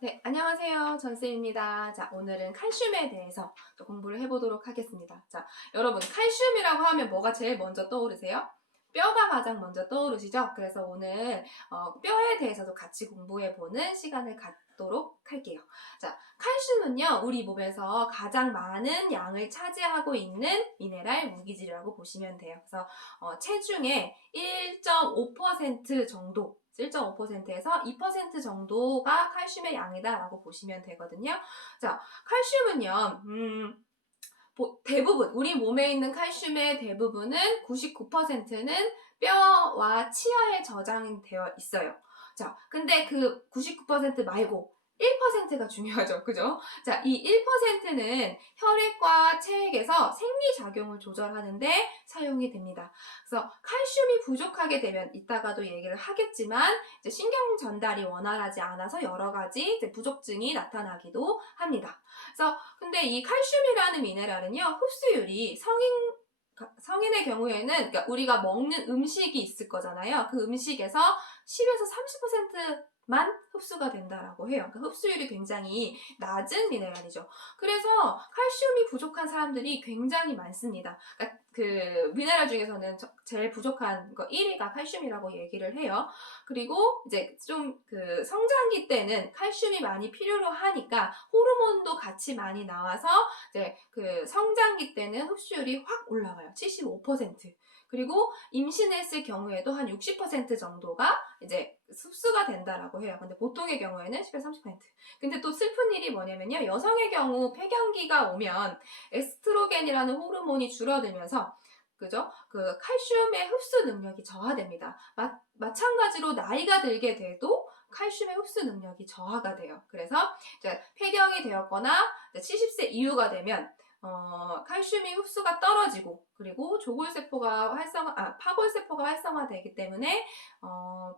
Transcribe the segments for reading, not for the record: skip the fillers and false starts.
네, 안녕하세요. 전쌤입니다. 자, 오늘은 칼슘에 대해서 또 공부를 해보도록 하겠습니다. 자, 여러분, 칼슘이라고 하면 뭐가 제일 먼저 떠오르세요? 뼈가 가장 먼저 떠오르시죠? 그래서 오늘 뼈에 대해서도 같이 공부해보는 시간을 갖도록 할게요. 자, 칼슘은요, 우리 몸에서 가장 많은 양을 차지하고 있는 미네랄 무기질이라고 보시면 돼요. 그래서 체중의 1.5% 정도 1.5%에서 2% 정도가 칼슘의 양이다라고 보시면 되거든요. 자, 칼슘은요, 대부분, 우리 몸에 있는 칼슘의 대부분은 99%는 뼈와 치아에 저장되어 있어요. 자, 근데 그 99% 말고 1%가 중요하죠. 그죠? 자, 이 1%는 혈액과 체액에서 생리작용을 조절하는데 사용이 됩니다. 그래서 칼슘이 부족하게 되면 이따가도 얘기를 하겠지만 이제 신경 전달이 원활하지 않아서 여러 가지 이제 부족증이 나타나기도 합니다. 그래서 근데 이 칼슘이라는 미네랄은요, 흡수율이 성인의 경우에는, 그러니까 우리가 먹는 음식이 있을 거잖아요. 그 음식에서 10에서 30%만 흡수가 된다라고 해요. 그러니까 흡수율이 굉장히 낮은 미네랄이죠. 그래서 칼슘이 부족한 사람들이 굉장히 많습니다. 그러니까 그 미네랄 중에서는 제일 부족한 거 1위가 칼슘이라고 얘기를 해요. 그리고 이제 좀 그 성장기 때는 칼슘이 많이 필요로 하니까 호르몬도 같이 많이 나와서 이제 그 성장기 때는 흡수율이 확 올라가요. 75%. 그리고 임신했을 경우에도 한 60% 정도가 이제 흡수가 된다라고 해요. 근데 보통의 경우에는 10에서 30%. 근데 또 슬픈 일이 뭐냐면요. 여성의 경우 폐경기가 오면 에스트로겐이라는 호르몬이 줄어들면서 그죠? 그 칼슘의 흡수 능력이 저하됩니다. 마찬가지로 나이가 들게 돼도 칼슘의 흡수 능력이 저하가 돼요. 그래서 이제 폐경이 되었거나 70세 이후가 되면 칼슘이 흡수가 떨어지고 그리고 파골세포가 활성화되기 때문에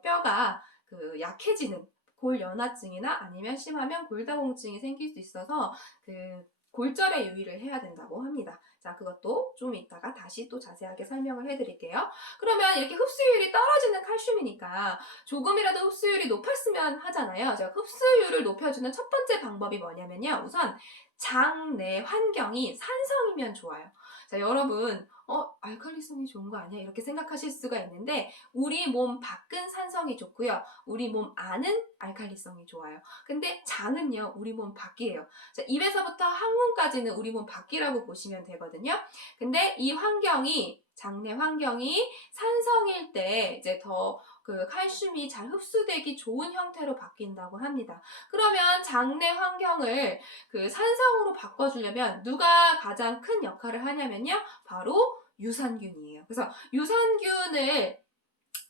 뼈가 그 약해지는 골연화증이나 아니면 심하면 골다공증이 생길 수 있어서 그 골절에 유의를 해야 된다고 합니다. 자, 그것도 좀 이따가 다시 또 자세하게 설명을 해드릴게요. 그러면 이렇게 흡수율이 떨어지는 칼슘이니까 조금이라도 흡수율이 높았으면 하잖아요. 자, 흡수율을 높여주는 첫 번째 방법이 뭐냐면요. 우선 장 내 환경이 산성이면 좋아요. 자, 여러분, 알칼리성이 좋은 거 아니야? 이렇게 생각하실 수가 있는데, 우리 몸 밖은 산성이 좋고요. 우리 몸 안은 알칼리성이 좋아요. 근데 장은요, 우리 몸 밖이에요. 자, 입에서부터 항문까지는 우리 몸 밖이라고 보시면 되거든요. 근데 이 환경이, 장내 환경이 산성일 때 이제 더 그 칼슘이 잘 흡수되기 좋은 형태로 바뀐다고 합니다. 그러면 장내 환경을 그 산성으로 바꿔주려면 누가 가장 큰 역할을 하냐면요. 바로 유산균이에요. 그래서 유산균을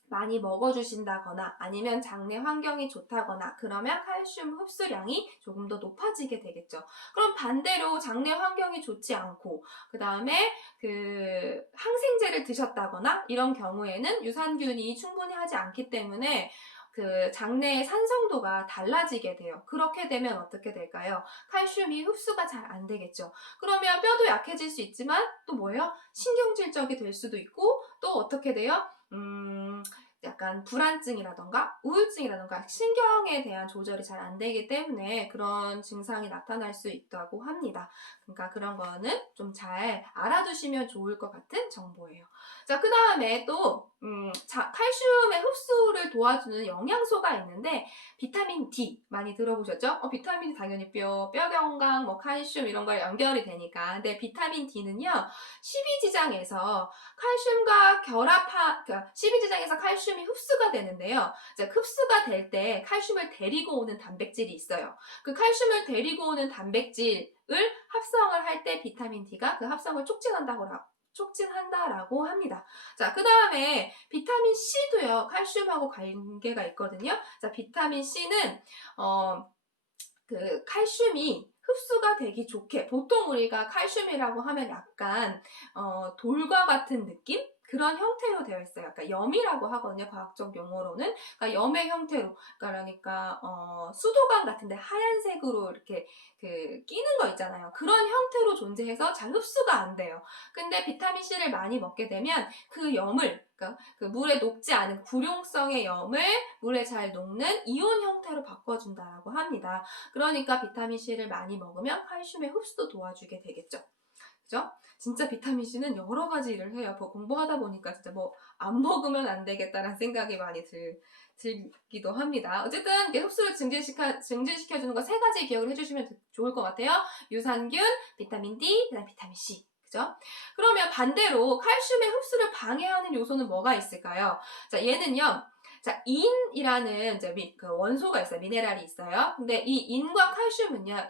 많이 먹어주신다거나 아니면 장내 환경이 좋다거나 그러면 칼슘 흡수량이 조금 더 높아지게 되겠죠. 그럼 반대로 장내 환경이 좋지 않고 그 다음에 그 항생제를 드셨다거나 이런 경우에는 유산균이 충분히 하지 않기 때문에 그 장내의 산성도가 달라지게 돼요. 그렇게 되면 어떻게 될까요? 칼슘이 흡수가 잘 안 되겠죠. 그러면 뼈도 약해질 수 있지만 또 뭐예요? 신경질적이 될 수도 있고 또 어떻게 돼요? 약간 불안증이라던가 우울증이라던가 신경에 대한 조절이 잘 안 되기 때문에 그런 증상이 나타날 수 있다고 합니다. 그러니까 그런 거는 좀 잘 알아두시면 좋을 것 같은 정보예요. 자, 그 다음에 또 칼슘의 흡수를 도와주는 영양소가 있는데 비타민 D 많이 들어보셨죠? 비타민이 당연히 뼈 건강, 뭐 칼슘 이런 걸 연결이 되니까. 근데 비타민 D는요, 십이지장에서 칼슘과 그러니까 십이지장에서 칼슘이 흡수가 되는데요. 이제 흡수가 될 때 칼슘을 데리고 오는 단백질이 있어요. 그 칼슘을 데리고 오는 단백질을 합성을 할 때 비타민 D가 그 합성을 촉진한다라고 합니다. 자, 그 다음에 비타민 C도요, 칼슘하고 관계가 있거든요. 자, 비타민 C는, 그 칼슘이 흡수가 되기 좋게, 보통 우리가 칼슘이라고 하면 약간, 돌과 같은 느낌? 그런 형태로 되어 있어요. 그러니까 염이라고 하거든요. 과학적 용어로는. 그러니까 염의 형태로. 그러니까 수도관 같은데 하얀색으로 이렇게 끼는 거 있잖아요. 그런 형태로 존재해서 잘 흡수가 안 돼요. 근데 비타민 C를 많이 먹게 되면 그 염을, 그러니까 그 물에 녹지 않은 구룡성의 염을 물에 잘 녹는 이온 형태로 바꿔준다라고 합니다. 그러니까 비타민 C를 많이 먹으면 칼슘의 흡수도 도와주게 되겠죠. 그죠? 진짜 비타민C는 여러 가지 일을 해요. 공부하다 보니까 진짜 안 먹으면 안 되겠다라는 생각이 많이 들기도 합니다. 어쨌든 흡수를 증진시켜주는 거 3가지 기억을 해주시면 좋을 것 같아요. 유산균, 비타민 D, 그다음 비타민 C. 그죠? 그러면 반대로 칼슘의 흡수를 방해하는 요소는 뭐가 있을까요? 자, 얘는요. 자, 인이라는 그 원소가 있어요. 미네랄이 있어요. 근데 이 인과 칼슘은요,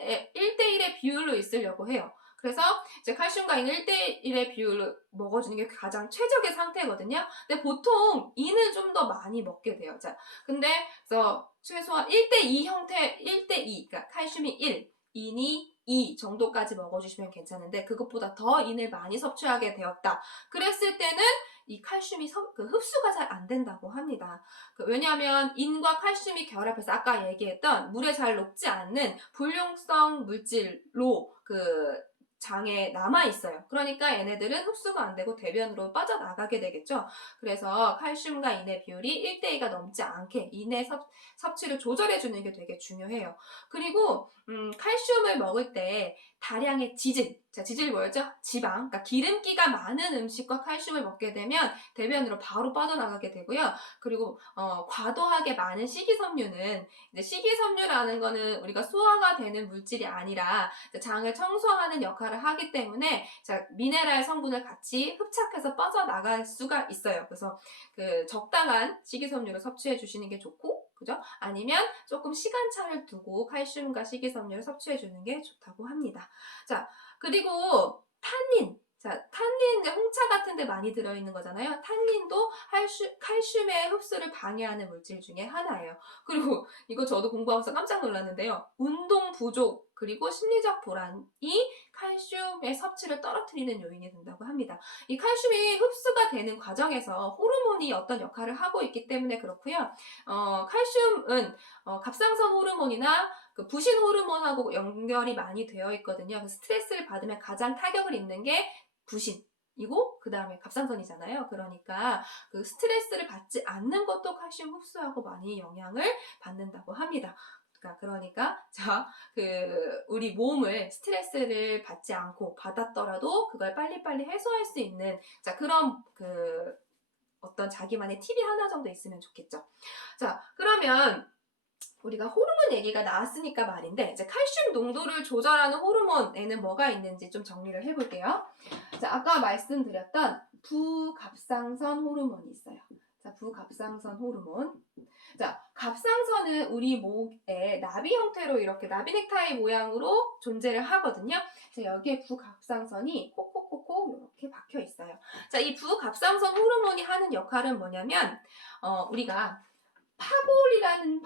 1대1의 비율로 있으려고 해요. 그래서 이제 칼슘과 인을 1대1의 비율로 먹어주는 게 가장 최적의 상태거든요. 근데 보통 인을 좀 더 많이 먹게 돼요. 자, 그래서 최소한 1대2 형태, 1대2, 그러니까 칼슘이 1, 인이 2 정도까지 먹어주시면 괜찮은데 그것보다 더 인을 많이 섭취하게 되었다. 그랬을 때는 이 칼슘이 흡수가 잘 안 된다고 합니다. 왜냐하면 인과 칼슘이 결합해서 아까 얘기했던 물에 잘 녹지 않는 불용성 물질로 장에 남아있어요. 그러니까 얘네들은 흡수가 안 되고 대변으로 빠져나가게 되겠죠. 그래서 칼슘과 인의 비율이 1대2가 넘지 않게 인의 섭취를 조절해주는 게 되게 중요해요. 그리고 칼슘을 먹을 때 다량의 지질, 자, 지질이 뭐였죠? 지방, 그러니까 기름기가 많은 음식과 칼슘을 먹게 되면 대변으로 바로 빠져나가게 되고요. 그리고 과도하게 많은 식이섬유는 이제 식이섬유라는 거는 우리가 소화가 되는 물질이 아니라 장을 청소하는 역할을 하기 때문에 자, 미네랄 성분을 같이 흡착해서 빠져나갈 수가 있어요. 그래서 적당한 식이섬유를 섭취해 주시는 게 좋고, 그죠? 아니면 조금 시간차를 두고 칼슘과 식이섬유를 섭취해 주는 게 좋다고 합니다. 자, 그리고 탄닌. 자, 탄닌, 홍차 같은 데 많이 들어있는 거잖아요. 탄닌도 칼슘의 흡수를 방해하는 물질 중에 하나예요. 그리고 이거 저도 공부하면서 깜짝 놀랐는데요. 운동 부족, 그리고 심리적 불안이 칼슘의 섭취를 떨어뜨리는 요인이 된다고 합니다. 이 칼슘이 흡수가 되는 과정에서 호르몬이 어떤 역할을 하고 있기 때문에 그렇고요. 칼슘은 갑상선 호르몬이나 부신 호르몬하고 연결이 많이 되어 있거든요. 그래서 스트레스를 받으면 가장 타격을 입는 게 부신이고 그 다음에 갑상선이잖아요. 그러니까 스트레스를 받지 않는 것도 칼슘 흡수하고 많이 영향을 받는다고 합니다. 그러니까 자, 우리 몸을 스트레스를 받지 않고 받았더라도 그걸 빨리빨리 해소할 수 있는 자, 그런 어떤 자기만의 팁이 하나 정도 있으면 좋겠죠. 자, 그러면 우리가 호르몬 얘기가 나왔으니까 말인데 이제 칼슘 농도를 조절하는 호르몬에는 뭐가 있는지 좀 정리를 해볼게요. 자, 아까 말씀드렸던 부갑상선 호르몬이 있어요. 자, 부갑상선 호르몬. 자, 갑상선은 우리 목에 나비 형태로 이렇게 나비 넥타이 모양으로 존재를 하거든요. 자, 여기에 부갑상선이 콕콕콕콕 이렇게 박혀 있어요. 자, 이 부갑상선 호르몬이 하는 역할은 뭐냐면 우리가 파골이라는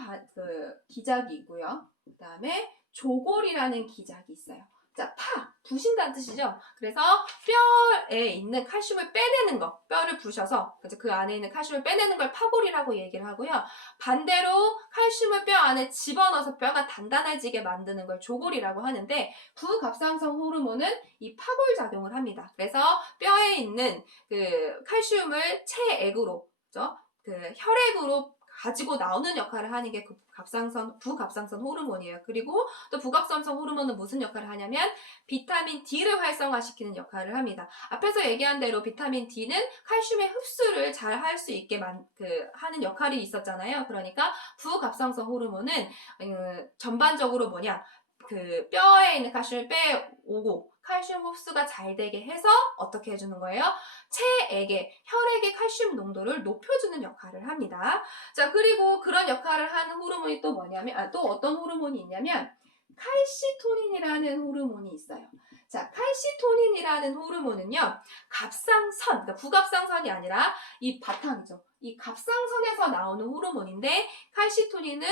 기작이 있고요. 그 다음에 조골이라는 기작이 있어요. 자, 부신다는 뜻이죠. 그래서 뼈에 있는 칼슘을 빼내는 거, 뼈를 부셔서 그 안에 있는 칼슘을 빼내는 걸 파골이라고 얘기를 하고요. 반대로 칼슘을 뼈 안에 집어넣어서 뼈가 단단해지게 만드는 걸 조골이라고 하는데 부갑상선 호르몬은 이 파골 작용을 합니다. 그래서 뼈에 있는 칼슘을 체액으로, 그죠? 혈액으로 가지고 나오는 역할을 하는 게 부갑상선 호르몬이에요. 그리고 또 부갑상선 호르몬은 무슨 역할을 하냐면 비타민 D를 활성화시키는 역할을 합니다. 앞에서 얘기한 대로 비타민 D는 칼슘의 흡수를 잘 할 수 있게 하는 역할이 있었잖아요. 그러니까 부갑상선 호르몬은 전반적으로 뼈에 있는 칼슘을 빼오고 칼슘 흡수가 잘 되게 해서 어떻게 해주는 거예요? 혈액의 칼슘 농도를 높여주는 역할을 합니다. 자, 그리고 그런 역할을 하는 호르몬이 또 뭐냐면, 또 어떤 호르몬이 있냐면, 칼시토닌이라는 호르몬이 있어요. 자, 칼시토닌이라는 호르몬은요, 그러니까 부갑상선이 아니라 이 바탕이죠. 이 갑상선에서 나오는 호르몬인데, 칼시토닌은,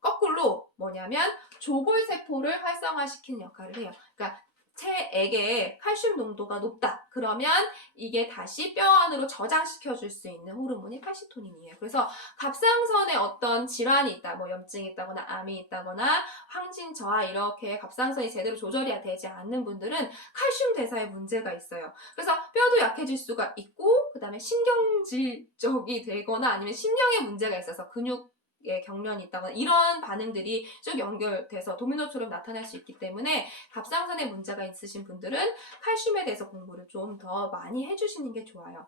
거꾸로 뭐냐면, 조골세포를 활성화시키는 역할을 해요. 그러니까 체액에 칼슘 농도가 높다. 그러면 이게 다시 뼈 안으로 저장시켜 줄 수 있는 호르몬이 칼시토닌이에요. 그래서 갑상선에 어떤 질환이 있다, 뭐 염증이 있다거나 암이 있다거나 항진 저하 이렇게 갑상선이 제대로 조절이 되지 않는 분들은 칼슘 대사에 문제가 있어요. 그래서 뼈도 약해질 수가 있고, 그 다음에 신경질적이 되거나 아니면 심령에 문제가 있어서 근육에 경련이 있다거나 이런 반응들이 쭉 연결돼서 도미노처럼 나타날 수 있기 때문에 갑상선에 문제가 있으신 분들은 칼슘에 대해서 공부를 좀 더 많이 해주시는 게 좋아요.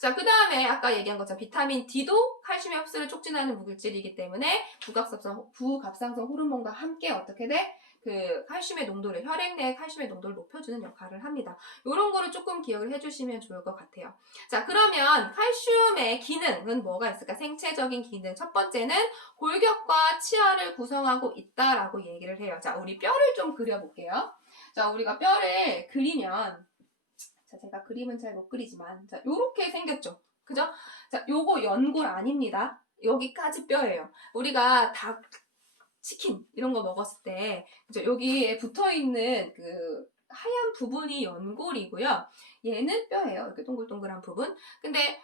자, 그 다음에 아까 얘기한 것처럼 비타민 D도 칼슘의 흡수를 촉진하는 물질이기 때문에 부갑상선 호르몬과 함께 어떻게 돼? 그 칼슘의 농도를, 혈액 내의 칼슘의 농도를 높여주는 역할을 합니다. 이런 거를 조금 기억을 해주시면 좋을 것 같아요. 자, 그러면 칼슘의 기능은 뭐가 있을까? 생체적인 기능. 첫 번째는 골격과 치아를 구성하고 있다라고 얘기를 해요. 자, 우리 뼈를 좀 그려볼게요. 자, 우리가 뼈를 그리면, 자, 제가 그림은 잘 못 그리지만, 자, 요렇게 생겼죠? 그죠? 자, 요거 연골 아닙니다. 여기까지 뼈예요. 우리가 닭, 치킨 이런 거 먹었을 때 그죠? 여기에 붙어있는 그 하얀 부분이 연골이고요. 얘는 뼈예요. 이렇게 동글동글한 부분. 근데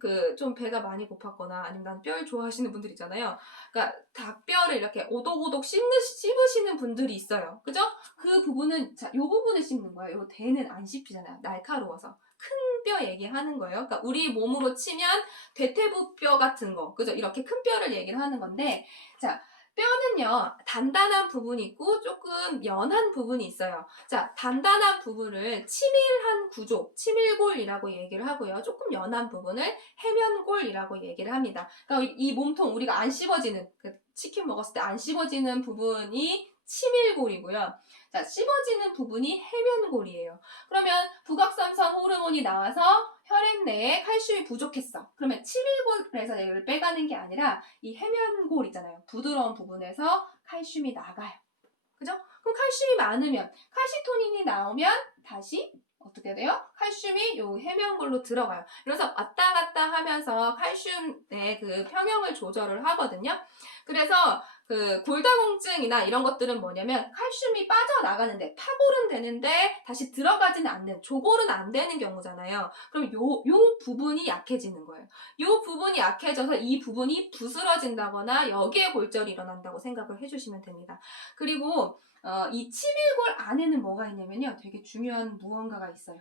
그 좀 배가 많이 고팠거나 아니면 난 뼈를 좋아하시는 분들 있잖아요. 그러니까 닭뼈를 이렇게 오독오독 씹으시는 분들이 있어요. 그죠? 그 부분은 자, 요 부분을 씹는 거예요. 요 대는 안 씹히잖아요. 날카로워서. 큰 뼈 얘기하는 거예요. 그러니까 우리 몸으로 치면 대퇴부뼈 같은 거. 그죠? 이렇게 큰 뼈를 얘기를 하는 건데 자, 뼈는요, 단단한 부분이 있고 조금 연한 부분이 있어요. 자, 단단한 부분을 치밀한 구조, 치밀골이라고 얘기를 하고요. 조금 연한 부분을 해면골이라고 얘기를 합니다. 그러니까 이 몸통, 우리가 안 씹어지는, 그 치킨 먹었을 때 안 씹어지는 부분이 치밀골이고요. 자, 씹어지는 부분이 해면골이에요. 그러면 부각삼선 호르몬이 나와서 혈액 내에 칼슘이 부족했어. 그러면 치밀골에서 얘를 빼가는 게 아니라 이 해면골 있잖아요. 부드러운 부분에서 칼슘이 나가요. 그죠? 그럼 칼슘이 많으면 칼시토닌이 나오면 다시 어떻게 돼요? 칼슘이 요 해면골로 들어가요. 그래서 왔다 갔다 하면서 칼슘의 그 평형을 조절을 하거든요. 그래서 그 골다공증이나 이런 것들은 뭐냐면 칼슘이 빠져나가는데 파골은 되는데 다시 들어가지는 않는, 조골은 안 되는 경우잖아요. 그럼 요 부분이 약해지는 거예요. 요 부분이 약해져서 이 부분이 부스러진다거나 여기에 골절이 일어난다고 생각을 해주시면 됩니다. 그리고 이 치밀골 안에는 뭐가 있냐면요. 되게 중요한 무언가가 있어요.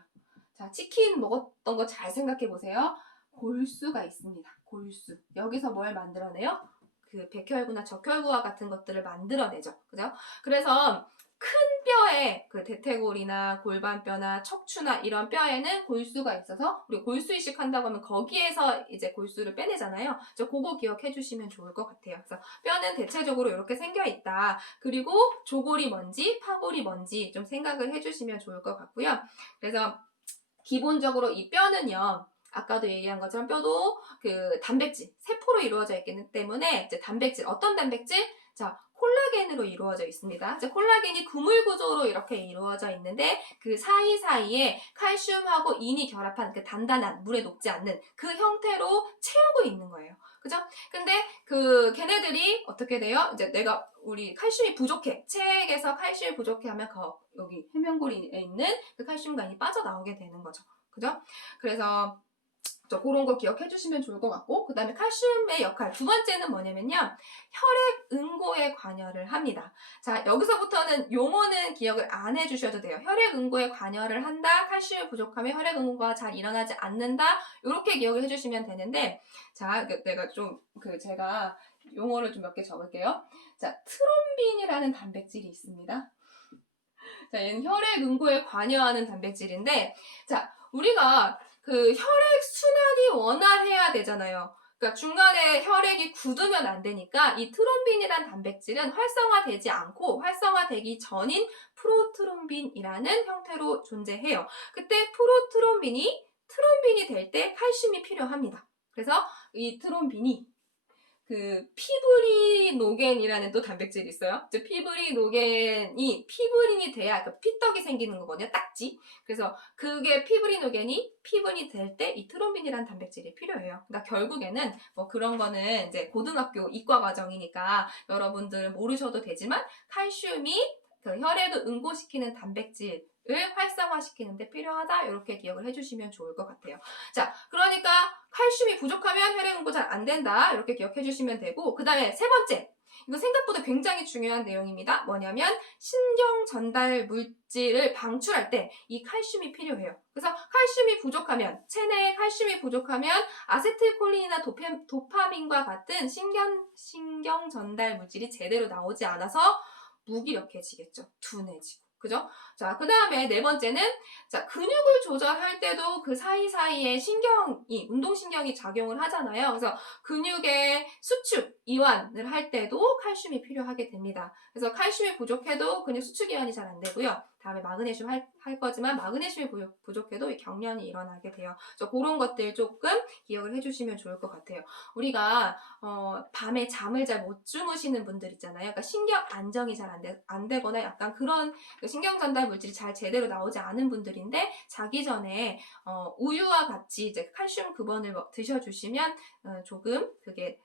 자, 치킨 먹었던 거 잘 생각해 보세요. 골수가 있습니다. 골수. 여기서 뭘 만들어내요? 그 백혈구나 적혈구와 같은 것들을 만들어내죠. 그죠? 그래서 큰 뼈에 그 대퇴골이나 골반뼈나 척추나 이런 뼈에는 골수가 있어서 우리 골수 이식한다고 하면 거기에서 이제 골수를 빼내잖아요. 그거 기억해 주시면 좋을 것 같아요. 그래서 뼈는 대체적으로 이렇게 생겨 있다. 그리고 조골이 뭔지 파골이 뭔지 좀 생각을 해 주시면 좋을 것 같고요. 그래서 기본적으로 이 뼈는요. 아까도 얘기한 것처럼 뼈도 그 단백질, 세포로 이루어져 있기 때문에 이제 단백질, 어떤 단백질? 자, 콜라겐으로 이루어져 있습니다. 이제 콜라겐이 그물 구조로 이렇게 이루어져 있는데 그 사이사이에 칼슘하고 인이 결합한 그 단단한 물에 녹지 않는 그 형태로 채우고 있는 거예요. 그죠? 근데 그 걔네들이 어떻게 돼요? 이제 우리 칼슘이 부족해. 체액에서 칼슘이 부족해 하면 여기 해면골에 있는 그 칼슘간이 빠져나오게 되는 거죠. 그죠? 그래서 그런 거 기억해 주시면 좋을 것 같고, 그 다음에 칼슘의 역할 두 번째는 뭐냐면요, 혈액 응고에 관여를 합니다. 자, 여기서부터는 용어는 기억을 안 해주셔도 돼요. 혈액 응고에 관여를 한다, 칼슘이 부족하면 혈액 응고가 잘 일어나지 않는다, 이렇게 기억을 해주시면 되는데, 자, 내가 제가 용어를 좀 몇 개 적을게요. 자, 트롬빈이라는 단백질이 있습니다. 자, 얘는 혈액 응고에 관여하는 단백질인데, 자, 우리가 그 혈액 순환이 원활해야 되잖아요. 그러니까 중간에 혈액이 굳으면 안 되니까 이 트롬빈이란 단백질은 활성화되지 않고 활성화되기 전인 프로트롬빈이라는 형태로 존재해요. 그때 트롬빈이 될 때 칼슘이 필요합니다. 그래서 이 트롬빈이 그 피브리노겐이라는 또 단백질이 있어요. 피브리노겐이 피브린이 돼야 그 피떡이 생기는 거거든요. 딱지. 그래서 그게 피브린이 될 때 이 트롬빈이라는 단백질이 필요해요. 그러니까 결국에는 뭐 그런 거는 이제 고등학교 이과 과정이니까 여러분들 모르셔도 되지만 칼슘이 그 혈액을 응고시키는 단백질 활성화시키는데 필요하다. 이렇게 기억을 해주시면 좋을 것 같아요. 자, 그러니까 칼슘이 부족하면 혈액 공부 잘 안 된다. 이렇게 기억해 주시면 되고, 그 다음에 세 번째. 이거 생각보다 굉장히 중요한 내용입니다. 뭐냐면 신경 전달 물질을 방출할 때 이 칼슘이 필요해요. 그래서 칼슘이 부족하면, 체내에 칼슘이 부족하면 아세틸콜린이나 도파민과 같은 신경 전달 물질이 제대로 나오지 않아서 무기력해지겠죠. 둔해지고. 그죠? 자, 그 다음에 네 번째는, 자, 근육을 조절할 때도 그 사이사이에 운동신경이 작용을 하잖아요. 그래서 근육의 수축, 이완을 할 때도 칼슘이 필요하게 됩니다. 그래서 칼슘이 부족해도 근육 수축 이완이 잘 안 되고요. 다음에 마그네슘 할 거지만 마그네슘이 부족해도 이 경련이 일어나게 돼요. 그래서 그런 것들 조금 기억을 해주시면 좋을 것 같아요. 우리가 밤에 잠을 잘 못 주무시는 분들 있잖아요. 그러니까 신경 안정이 잘 안 되거나 약간 그런 신경 전달 물질이 잘 제대로 나오지 않은 분들인데 자기 전에 우유와 같이 이제 칼슘 급원을 드셔주시면 조금 그게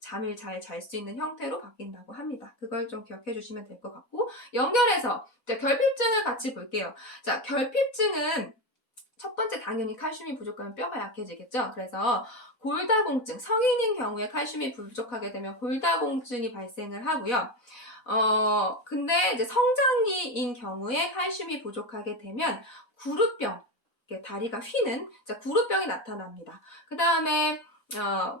잠을 잘 잘 수 있는 형태로 바뀐다고 합니다. 그걸 좀 기억해 주시면 될 것 같고, 연결해서 결핍증을 같이 볼게요. 자, 결핍증은 첫 번째 당연히 칼슘이 부족하면 뼈가 약해지겠죠. 그래서 골다공증, 성인인 경우에 칼슘이 부족하게 되면 골다공증이 발생을 하고요. 근데 이제 성장기인 경우에 칼슘이 부족하게 되면 구루병, 다리가 휘는 구루병이 나타납니다. 그 다음에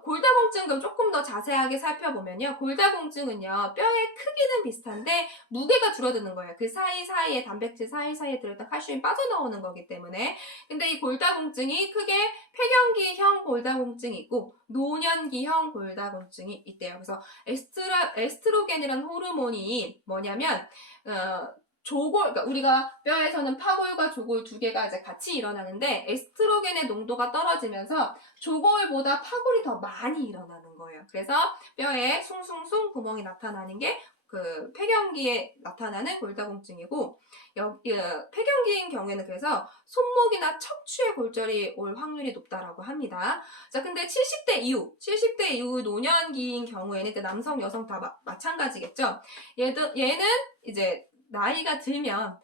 골다공증도 조금 더 자세하게 살펴보면요. 골다공증은요, 뼈의 크기는 비슷한데 무게가 줄어드는 거예요. 그 사이사이에 단백질 사이사이에 들어있던 칼슘이 빠져나오는 거기 때문에. 근데 이 골다공증이 크게 폐경기형 골다공증이 있고 노년기형 골다공증이 있대요. 그래서 에스트로겐이라는 호르몬이 뭐냐면 그러니까 우리가 뼈에서는 파골과 조골 두 개가 이제 같이 일어나는데 에스트로겐의 농도가 떨어지면서 조골보다 파골이 더 많이 일어나는 거예요. 그래서 뼈에 숭숭숭 구멍이 나타나는 게 그 폐경기에 나타나는 골다공증이고, 폐경기인 경우에는 그래서 손목이나 척추에 골절이 올 확률이 높다라고 합니다. 자, 근데 70대 이후 노년기인 경우에는 이제 남성, 여성 다 마찬가지겠죠. 얘는 이제 나이가 들면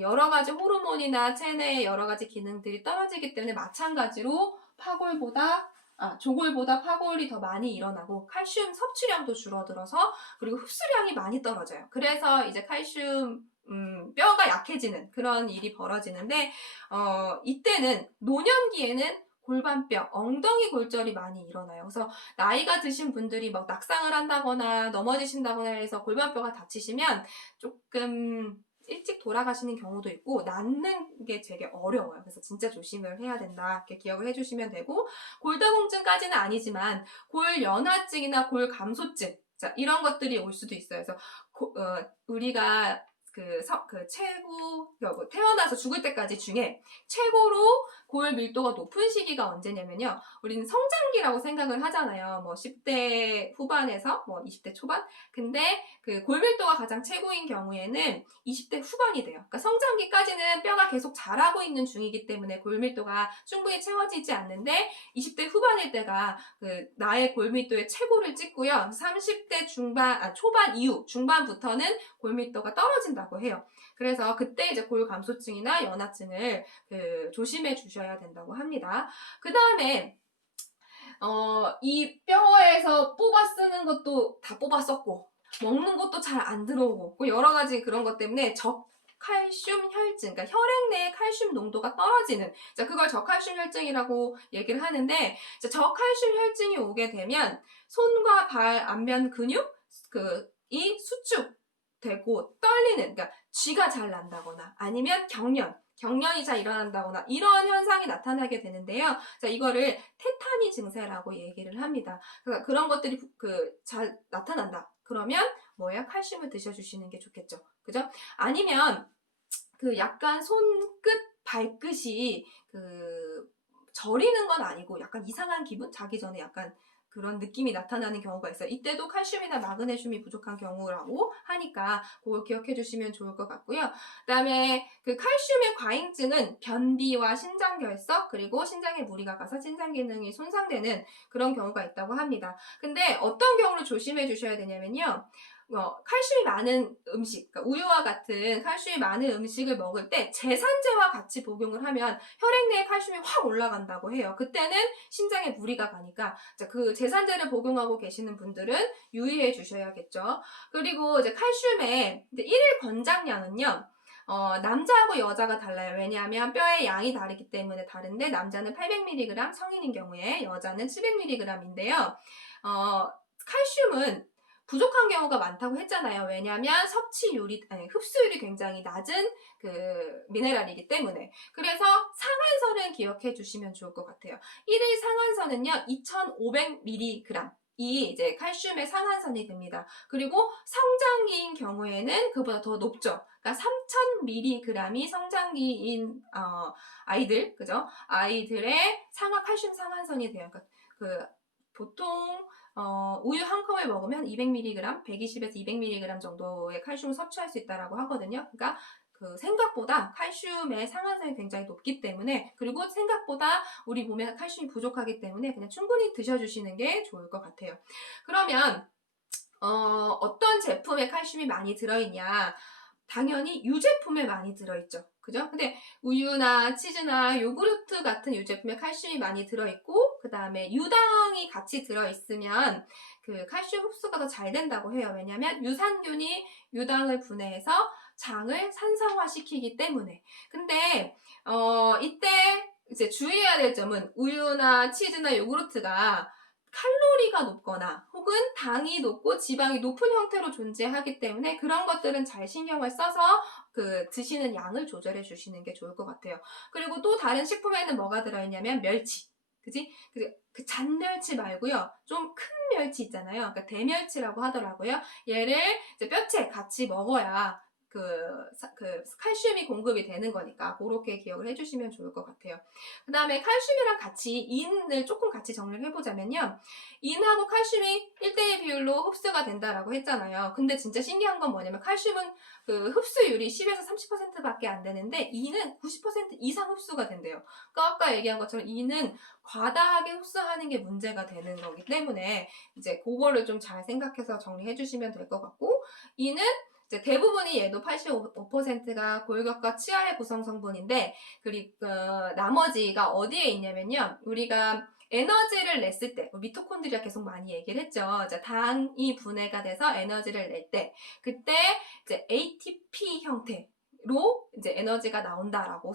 여러 가지 호르몬이나 체내의 여러 가지 기능들이 떨어지기 때문에 마찬가지로 조골보다 파골이 더 많이 일어나고 칼슘 섭취량도 줄어들어서 그리고 흡수량이 많이 떨어져요. 그래서 이제 칼슘 뼈가 약해지는 그런 일이 벌어지는데 이때는 노년기에는 골반뼈, 엉덩이 골절이 많이 일어나요. 그래서 나이가 드신 분들이 막 낙상을 한다거나 넘어지신다거나 해서 골반뼈가 다치시면 조금 일찍 돌아가시는 경우도 있고 낫는 게 되게 어려워요. 그래서 진짜 조심을 해야 된다. 이렇게 기억을 해주시면 되고, 골다공증까지는 아니지만 골연화증이나 골감소증, 자, 이런 것들이 올 수도 있어요. 그래서 우리가 태어나서 죽을 때까지 중에 최고로 골 밀도가 높은 시기가 언제냐면요. 우리는 성장기라고 생각을 하잖아요. 뭐 10대 후반에서 뭐 20대 초반? 근데 그 골 밀도가 가장 최고인 경우에는 20대 후반이 돼요. 그러니까 성장기까지는 뼈가 계속 자라고 있는 중이기 때문에 골 밀도가 충분히 채워지지 않는데 20대 후반일 때가 나의 골 밀도의 최고를 찍고요. 30대 초반 이후 중반부터는 골 밀도가 떨어진다고 해요. 그래서 그때 이제 골 감소증이나 연화증을 조심해 주셔야 된다고 합니다. 그 다음에 이 뼈에서 뽑아 쓰는 것도 다 뽑아 썼고 먹는 것도 잘 안 들어오고 여러 가지 그런 것 때문에 칼슘 혈증, 그러니까 혈액 내의 칼슘 농도가 떨어지는, 그걸 저칼슘 혈증이라고 얘기를 하는데, 저칼슘 혈증이 오게 되면 손과 발 안면 근육이 수축되고 떨리는, 그러니까 쥐가 잘 난다거나 아니면 경련이 잘 일어난다거나 이런 현상이 나타나게 되는데요. 자, 이거를 테타니 증세라고 얘기를 합니다. 그러니까 그런 것들이 잘 나타난다. 그러면 뭐예요? 칼슘을 드셔주시는 게 좋겠죠. 그죠? 아니면 약간 손끝, 발끝이 저리는 건 아니고 약간 이상한 기분? 자기 전에 약간 그런 느낌이 나타나는 경우가 있어요. 이때도 칼슘이나 마그네슘이 부족한 경우라고 하니까 그걸 기억해 주시면 좋을 것 같고요. 그다음에 칼슘의 과잉증은 변비와 신장결석 그리고 신장에 무리가 가서 신장 기능이 손상되는 그런 경우가 있다고 합니다. 근데 어떤 경우를 조심해 주셔야 되냐면요. 칼슘이 많은 음식, 그러니까 우유와 같은 칼슘이 많은 음식을 먹을 때 제산제와 같이 복용을 하면 혈액 내에 칼슘이 확 올라간다고 해요. 그때는 심장에 무리가 가니까 그 제산제를 복용하고 계시는 분들은 유의해 주셔야겠죠. 그리고 이제 칼슘의 일일 권장량은요. 남자하고 여자가 달라요. 왜냐하면 뼈의 양이 다르기 때문에 다른데 남자는 800mg 성인인 경우에 여자는 700mg인데요. 칼슘은 부족한 경우가 많다고 했잖아요. 왜냐하면 흡수율이 굉장히 낮은 그 미네랄이기 때문에. 그래서 상한선을 기억해 주시면 좋을 것 같아요. 1일 상한선은요, 2500mg. 이 이제 칼슘의 상한선이 됩니다. 그리고 성장기인 경우에는 그보다 더 높죠. 그러니까 3000mg이 성장기인 아이들, 그죠? 아이들의 칼슘 상한선이 돼요. 그러니까 보통 우유 한 컵을 먹으면 200mg, 120에서 200mg 정도의 칼슘을 섭취할 수 있다고 하거든요. 그러니까 생각보다 칼슘의 상한선이 굉장히 높기 때문에, 그리고 생각보다 우리 몸에 칼슘이 부족하기 때문에 그냥 충분히 드셔주시는 게 좋을 것 같아요. 그러면 어떤 제품에 칼슘이 많이 들어있냐? 당연히 유제품에 많이 들어있죠. 그죠? 근데 우유나 치즈나 요구르트 같은 유제품에 칼슘이 많이 들어있고, 그 다음에 유당이 같이 들어있으면 그 칼슘 흡수가 더 잘 된다고 해요. 왜냐면 유산균이 유당을 분해해서 장을 산성화시키기 때문에. 근데 이때 이제 주의해야 될 점은 우유나 치즈나 요구르트가 칼로리가 높거나 혹은 당이 높고 지방이 높은 형태로 존재하기 때문에 그런 것들은 잘 신경을 써서 드시는 양을 조절해 주시는 게 좋을 것 같아요. 그리고 또 다른 식품에는 뭐가 들어있냐면 멸치. 그지? 그 잔멸치 말고요. 좀 큰 멸치 있잖아요. 그러니까 대멸치라고 하더라고요. 얘를 이제 뼈채 같이 먹어야 칼슘이 공급이 되는 거니까 그렇게 기억을 해주시면 좋을 것 같아요. 그 다음에 칼슘이랑 같이 인을 조금 같이 정리를 해보자면요. 인하고 칼슘이 1대1 비율로 흡수가 된다라고 했잖아요. 근데 진짜 신기한 건 뭐냐면 칼슘은 흡수율이 10에서 30%밖에 안 되는데 인은 90% 이상 흡수가 된대요. 그러니까 아까 얘기한 것처럼 인은 과다하게 흡수하는 게 문제가 되는 거기 때문에 이제 그거를 좀 잘 생각해서 정리해 주시면 될 것 같고, 인은 이제 대부분이 얘도 85%가 골격과 치아의 구성 성분인데, 그리고 나머지가 어디에 있냐면요. 우리가 에너지를 냈을 때, 미토콘드리아 계속 많이 얘기를 했죠. 이제 당이 분해가 돼서 에너지를 낼 때, 그때 이제 ATP 형태로 이제 에너지가 나온다라고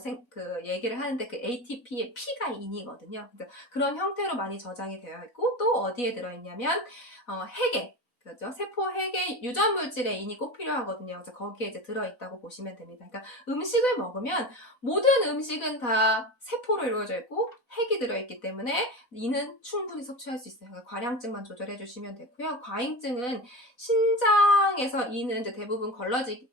얘기를 하는데, 그 ATP의 P가 인이거든요. 그런 형태로 많이 저장이 되어 있고, 또 어디에 들어있냐면 핵에, 그죠? 세포 핵의 유전 물질의 인이 꼭 필요하거든요. 그래서 거기에 이제 들어있다고 보시면 됩니다. 그러니까 음식을 먹으면 모든 음식은 다 세포로 이루어져 있고 핵이 들어있기 때문에 인은 충분히 섭취할 수 있어요. 그러니까 과량증만 조절해 주시면 되고요. 과잉증은 신장에서 인은 이제 대부분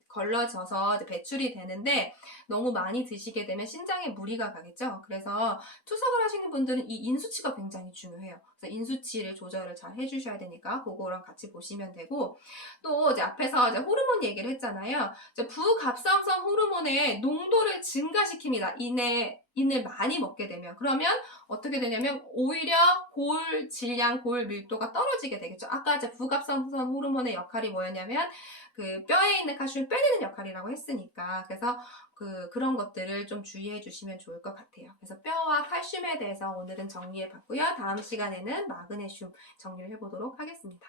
걸러져서 이제 배출이 되는데, 너무 많이 드시게 되면 신장에 무리가 가겠죠. 그래서 투석을 하시는 분들은 이 인수치가 굉장히 중요해요. 그래서 인수치를 조절을 잘 해주셔야 되니까 그거랑 같이 보시면 되고, 또 이제 앞에서 이제 호르몬 얘기를 했잖아요. 이제 부갑상선 호르몬의 농도를 증가시킵니다. 인을 많이 먹게 되면. 그러면 어떻게 되냐면 오히려 골 질량, 골 밀도가 떨어지게 되겠죠. 아까 이제 부갑상선 호르몬의 역할이 뭐였냐면 뼈에 있는 칼슘을 빼내는 역할이라고 했으니까. 그래서 그런 것들을 좀 주의해 주시면 좋을 것 같아요. 그래서 뼈와 칼슘에 대해서 오늘은 정리해 봤고요. 다음 시간에는 마그네슘 정리를 해보도록 하겠습니다.